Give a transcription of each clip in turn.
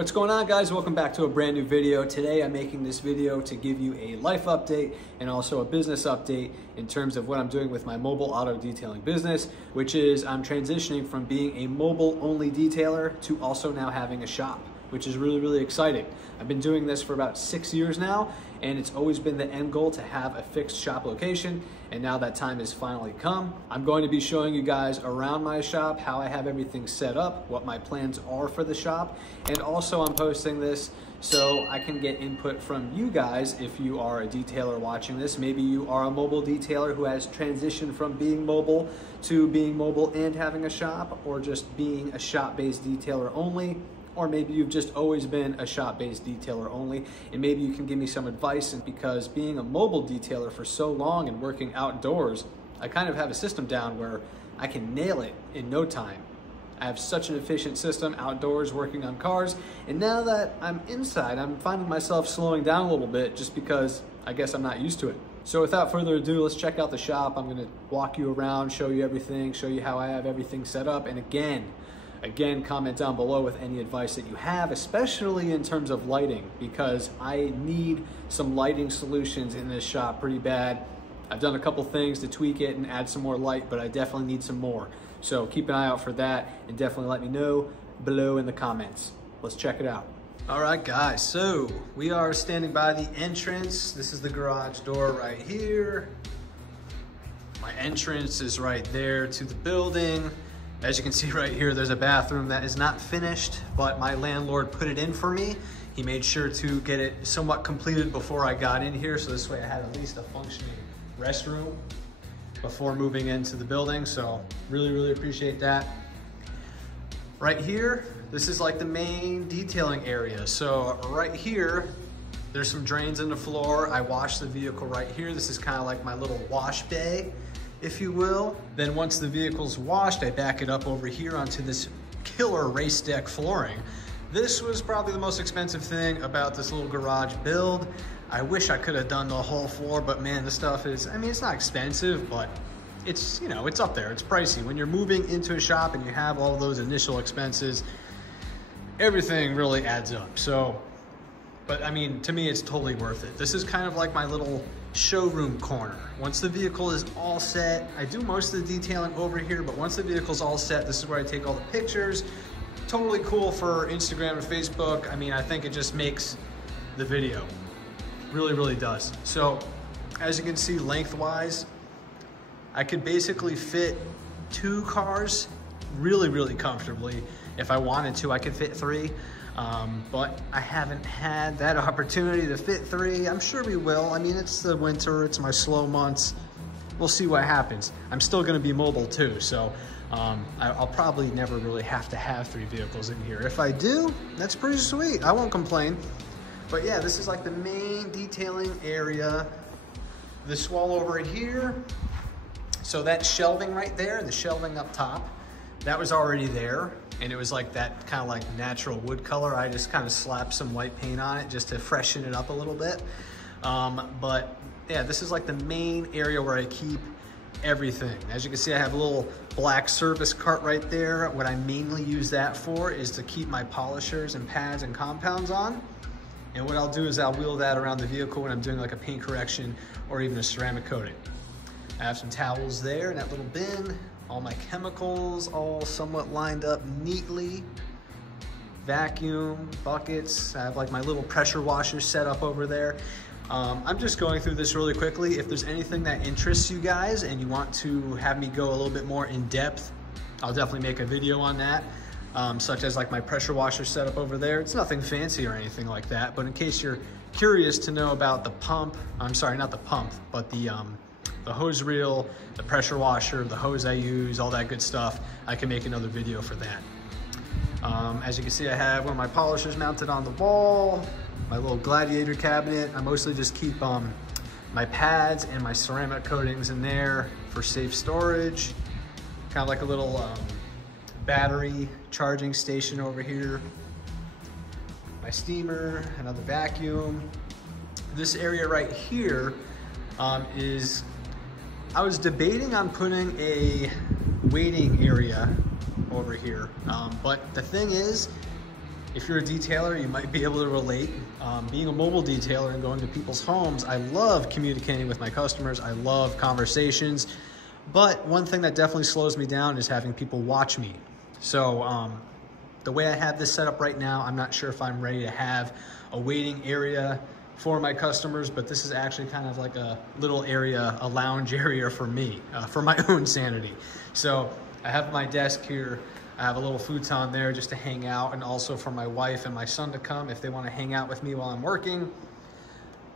What's going on, guys? Welcome back to a brand new video. Today I'm making this video to give you a life update and also a business update in terms of what I'm doing with my mobile auto detailing business, which is I'm transitioning from being a mobile only detailer to also now having a shop, which is really exciting. I've been doing this for about 6 years now, and it's always been the end goal to have a fixed shop location, and now that time has finally come. I'm going to be showing you guys around my shop, how I have everything set up, what my plans are for the shop, and also I'm posting this so I can get input from you guys if you are a detailer watching this. Maybe you are a mobile detailer who has transitioned from being mobile to being mobile and having a shop, or just being a shop-based detailer only. Or maybe you've just always been a shop-based detailer only, and maybe you can give me some advice. And because being a mobile detailer for so long and working outdoors, I kind of have a system down where I can nail it in no time. I have such an efficient system outdoors working on cars, and now that I'm inside, I'm finding myself slowing down a little bit just because I guess I'm not used to it. So without further ado, let's check out the shop. I'm gonna walk you around, show you everything, show you how I have everything set up, and again, comment down below with any advice that you have, especially in terms of lighting, because I need some lighting solutions in this shop pretty bad. I've done a couple things to tweak it and add some more light, but I definitely need some more. So keep an eye out for that, and definitely let me know below in the comments. Let's check it out. All right, guys, so we are standing by the entrance. This is the garage door right here. My entrance is right there to the building. As you can see right here, there's a bathroom that is not finished, but my landlord put it in for me. He made sure to get it somewhat completed before I got in here, so this way I had at least a functioning restroom before moving into the building, so really appreciate that. Right here, this is like the main detailing area. So right here, there's some drains in the floor. I wash the vehicle right here. This is kind of like my little wash bay, if you will. Then once the vehicle's washed, I back it up over here onto this killer race deck flooring. This was probably the most expensive thing about this little garage build. I wish I could have done the whole floor, but man, this stuff is, I mean, it's not expensive, but it's, you know, it's up there, it's pricey. When you're moving into a shop and you have all those initial expenses, everything really adds up. So, but I mean, to me, it's totally worth it. This is kind of like my little showroom corner. Once the vehicle is all set, I do most of the detailing over here, but once the vehicle's all set, this is where I take all the pictures. Totally cool for Instagram and Facebook. I mean, I think it just makes the video. Really does. So, as you can see, lengthwise, I could basically fit 2 cars really comfortably. If I wanted to, I could fit 3. But I haven't had that opportunity to fit 3. I'm sure we will. I mean, it's the winter, it's my slow months. We'll see what happens. I'm still gonna be mobile too, so I'll probably never really have to have 3 vehicles in here. If I do, that's pretty sweet. I won't complain. But yeah, this is like the main detailing area. This wall over here. So that shelving right there, the shelving up top, that was already there. And it was like that kind of like natural wood color. I just kind of slapped some white paint on it just to freshen it up a little bit. But yeah, this is like the main area where I keep everything. As you can see, I have a little black service cart right there. What I mainly use that for is to keep my polishers and pads and compounds on. And what I'll do is I'll wheel that around the vehicle when I'm doing like a paint correction or even a ceramic coating. I have some towels there in that little bin. All my chemicals all somewhat lined up neatly. Vacuum, buckets. I have like my little pressure washer set up over there. I'm just going through this really quickly. If there's anything that interests you guys and you want to have me go a little bit more in depth, I'll definitely make a video on that. Such as like my pressure washer setup over there. It's nothing fancy or anything like that, but in case you're curious to know about the pump, I'm sorry, not the pump, but the hose reel, the pressure washer, the hose I use, all that good stuff, I can make another video for that. As you can see, I have one of my polishers mounted on the wall, my little gladiator cabinet. I mostly just keep my pads and my ceramic coatings in there for safe storage. Kind of like a little battery charging station over here. My steamer, another vacuum. This area right here is, I was debating on putting a waiting area over here. But the thing is, if you're a detailer, you might be able to relate. Being a mobile detailer and going to people's homes, I love communicating with my customers. I love conversations. But one thing that definitely slows me down is having people watch me. So the way I have this set up right now, I'm not sure if I'm ready to have a waiting area for my customers, but this is actually kind of like a little area, a lounge area for me, for my own sanity. So I have my desk here. I have a little futon there just to hang out, and also for my wife and my son to come if they want to hang out with me while I'm working.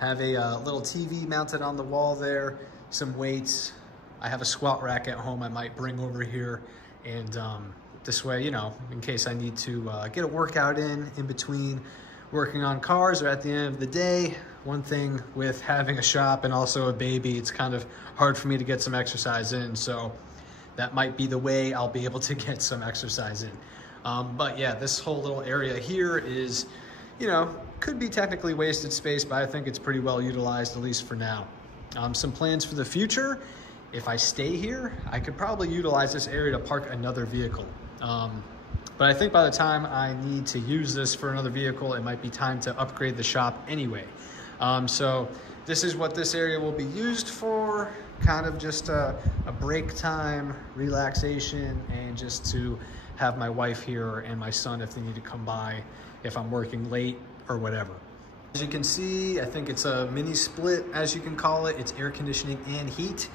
I have a little TV mounted on the wall there, some weights. I have a squat rack at home I might bring over here, and this way, you know, in case I need to get a workout in between working on cars or at the end of the day. One thing with having a shop and also a baby, it's kind of hard for me to get some exercise in, so that might be the way I'll be able to get some exercise in. But yeah, this whole little area here is, you know, could be technically wasted space, but I think it's pretty well utilized, at least for now. Some plans for the future: if I stay here, I could probably utilize this area to park another vehicle. But I think by the time I need to use this for another vehicle, it might be time to upgrade the shop anyway. So this is what this area will be used for, kind of just a break time, relaxation, and just to have my wife here and my son if they need to come by, if I'm working late or whatever. As you can see, I think it's a mini split, as you can call it. It's air conditioning and heat.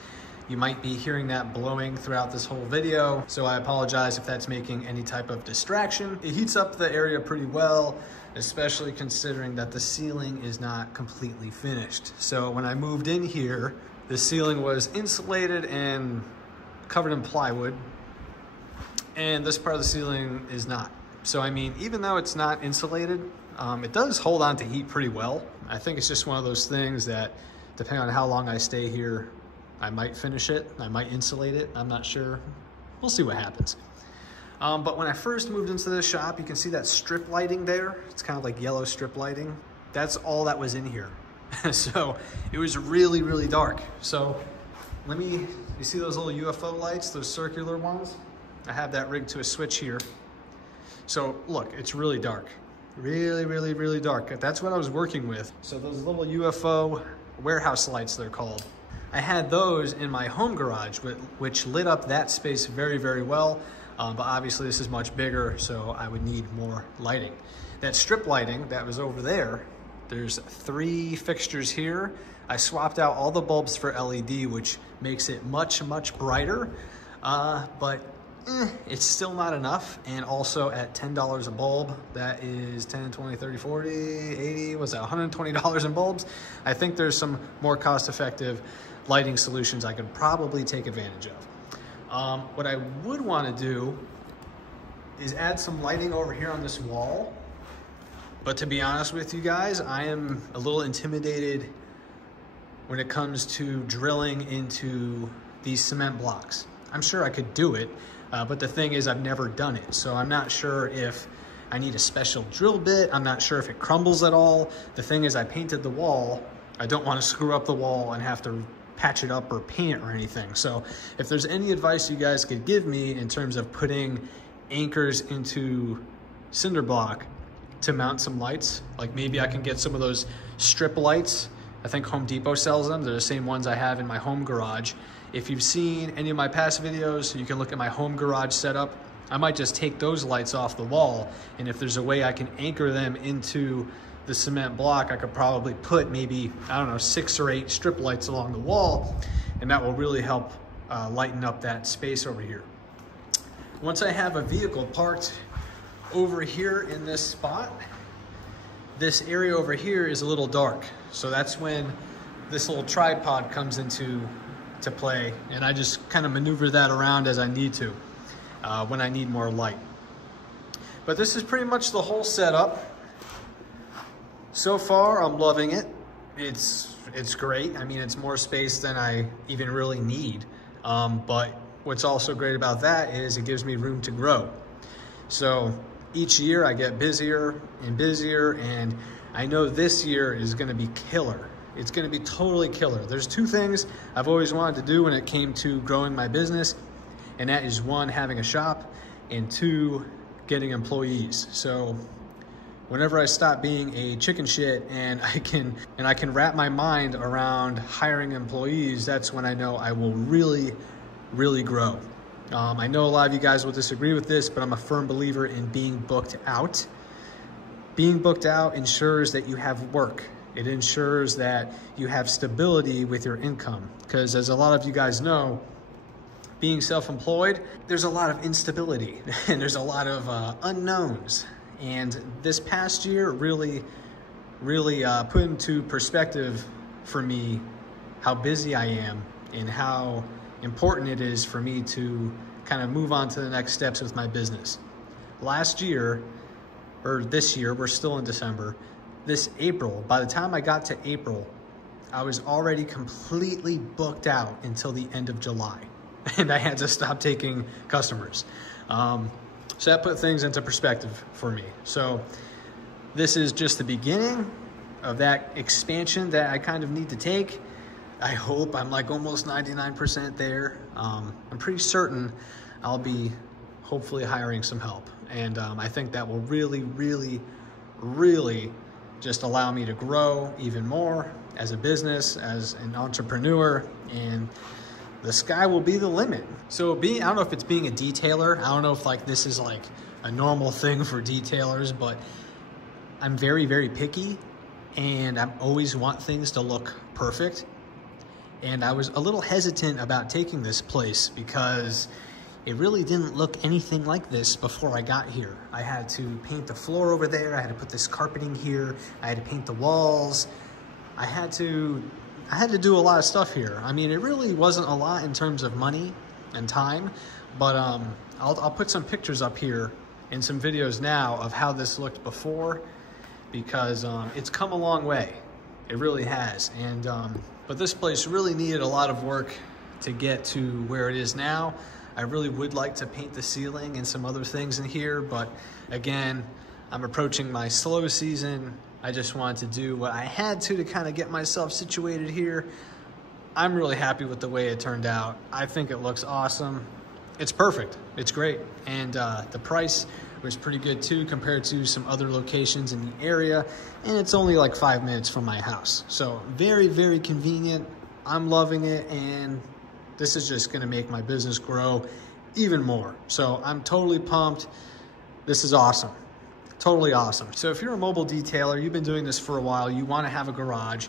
You might be hearing that blowing throughout this whole video, so I apologize if that's making any type of distraction. It heats up the area pretty well, especially considering that the ceiling is not completely finished. So when I moved in here, the ceiling was insulated and covered in plywood, and this part of the ceiling is not. So I mean, even though it's not insulated, it does hold on to heat pretty well. I think it's just one of those things that, depending on how long I stay here, I might finish it, I might insulate it, I'm not sure. We'll see what happens. But when I first moved into this shop, you can see that strip lighting there. It's kind of like yellow strip lighting. That's all that was in here. So it was really, really dark. So you see those little UFO lights, those circular ones? I have that rigged to a switch here. So look, it's really dark. Really, really, really dark. That's what I was working with. So those little UFO warehouse lights, they're called. I had those in my home garage, which lit up that space very, very well. But obviously this is much bigger, so I would need more lighting. That strip lighting that was over there, there's 3 fixtures here. I swapped out all the bulbs for LED, which makes it much, much brighter. But it's still not enough. And also at $10 a bulb, that is 10, 20, 30, 40, 80, what's that, $120 in bulbs. I think there's some more cost-effective lighting solutions I could probably take advantage of. What I would want to do is add some lighting over here on this wall. But to be honest with you guys, I am a little intimidated when it comes to drilling into these cement blocks. I'm sure I could do it, but the thing is I've never done it. So I'm not sure if I need a special drill bit. I'm not sure if it crumbles at all. The thing is, I painted the wall. I don't want to screw up the wall and have to patch it up or paint it or anything. So if there's any advice you guys could give me in terms of putting anchors into cinder block to mount some lights, like maybe I can get some of those strip lights. I think Home Depot sells them. They're the same ones I have in my home garage. If you've seen any of my past videos, you can look at my home garage setup. I might just take those lights off the wall, and if there's a way I can anchor them into the cement block, I could probably put maybe, I don't know, 6 or 8 strip lights along the wall, and that will really help lighten up that space over here. Once I have a vehicle parked over here in this spot, this area over here is a little dark. So that's when this little tripod comes into play, and I just kind of maneuver that around as I need to when I need more light. But this is pretty much the whole setup. So far, I'm loving it. It's great. I mean, it's more space than I even really need. But what's also great about that is it gives me room to grow. So each year I get busier and busier, and I know this year is gonna be killer. It's gonna be totally killer. There's 2 things I've always wanted to do when it came to growing my business, and that is 1, having a shop, and 2, getting employees. So whenever I stop being a chicken shit and I can wrap my mind around hiring employees, that's when I know I will really, really grow. I know a lot of you guys will disagree with this, but I'm a firm believer in being booked out. Being booked out ensures that you have work. It ensures that you have stability with your income. Because as a lot of you guys know, being self-employed, there's a lot of instability and there's a lot of unknowns. And this past year really put into perspective for me how busy I am and how important it is for me to kind of move on to the next steps with my business. Last year, or this year, we're still in December, this April, by the time I got to April, I was already completely booked out until the end of July. And I had to stop taking customers. So that put things into perspective for me. So this is just the beginning of that expansion that I kind of need to take. I hope I'm like almost 99% there. I'm pretty certain I'll be hopefully hiring some help. And I think that will really just allow me to grow even more as a business, as an entrepreneur, and the sky will be the limit. So I don't know if it's being a detailer. I don't know if like this is like a normal thing for detailers, but I'm very, very picky and I always want things to look perfect. And I was a little hesitant about taking this place because it really didn't look anything like this before I got here. I had to paint the floor over there. I had to put this carpeting here. I had to paint the walls. I had to do a lot of stuff here. I mean, it really wasn't a lot in terms of money and time, but I'll put some pictures up here and some videos now of how this looked before, because it's come a long way. It really has. And but this place really needed a lot of work to get to where it is now. I really would like to paint the ceiling and some other things in here, but again, I'm approaching my slow season. I just wanted to do what I had to kind of get myself situated here. I'm really happy with the way it turned out. I think it looks awesome. It's perfect. It's great. And the price was pretty good too compared to some other locations in the area. And it's only like 5 minutes from my house. So very, very convenient. I'm loving it. And this is just gonna make my business grow even more. So I'm totally pumped. This is awesome. Totally awesome. So if you're a mobile detailer, you've been doing this for a while, you wanna have a garage,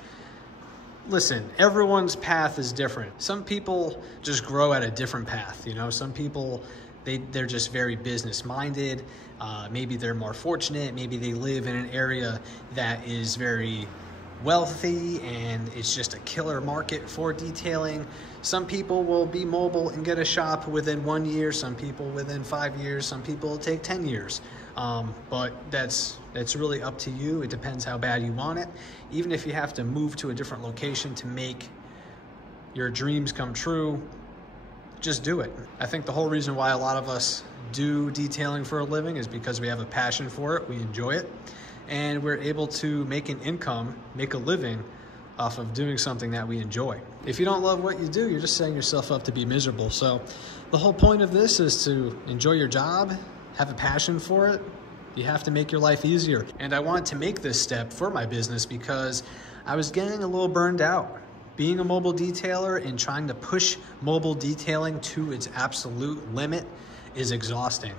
listen, everyone's path is different. Some people just grow at a different path, you know? Some people, they're just very business minded. Maybe they're more fortunate. Maybe they live in an area that is very wealthy and it's just a killer market for detailing. Some people will be mobile and get a shop within 1 year. Some people within 5 years. Some people will take 10 years. But that's really up to you. It depends how bad you want it. Even if you have to move to a different location to make your dreams come true, just do it. I think the whole reason why a lot of us do detailing for a living is because we have a passion for it, we enjoy it, and we're able to make an income, make a living off of doing something that we enjoy. If you don't love what you do, you're just setting yourself up to be miserable. So the whole point of this is to enjoy your job, have a passion for it. You have to make your life easier. And I wanted to make this step for my business because I was getting a little burned out. Being a mobile detailer and trying to push mobile detailing to its absolute limit is exhausting.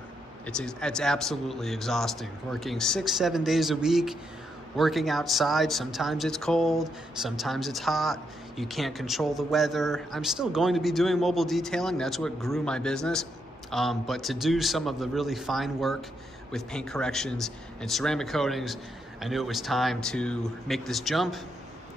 It's absolutely exhausting. Working 6-7 days a week, working outside, sometimes it's cold, sometimes it's hot, you can't control the weather. I'm still going to be doing mobile detailing, that's what grew my business. But to do some of the really fine work with paint corrections and ceramic coatings, I knew it was time to make this jump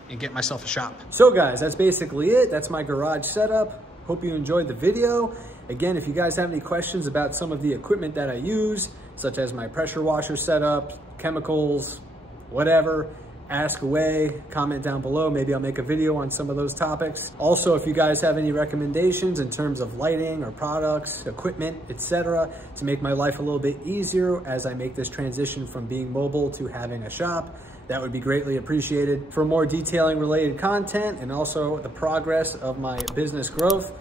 and get myself a shop. So guys, that's basically it. That's my garage setup. Hope you enjoyed the video. Again, if you guys have any questions about some of the equipment that I use, such as my pressure washer setup, chemicals, whatever, ask away, comment down below. Maybe I'll make a video on some of those topics. Also, if you guys have any recommendations in terms of lighting or products, equipment, etc., to make my life a little bit easier as I make this transition from being mobile to having a shop, that would be greatly appreciated. For more detailing related content and also the progress of my business growth,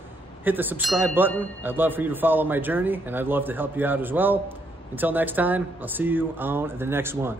hit the subscribe button. I'd love for you to follow my journey and I'd love to help you out as well. Until next time, I'll see you on the next one.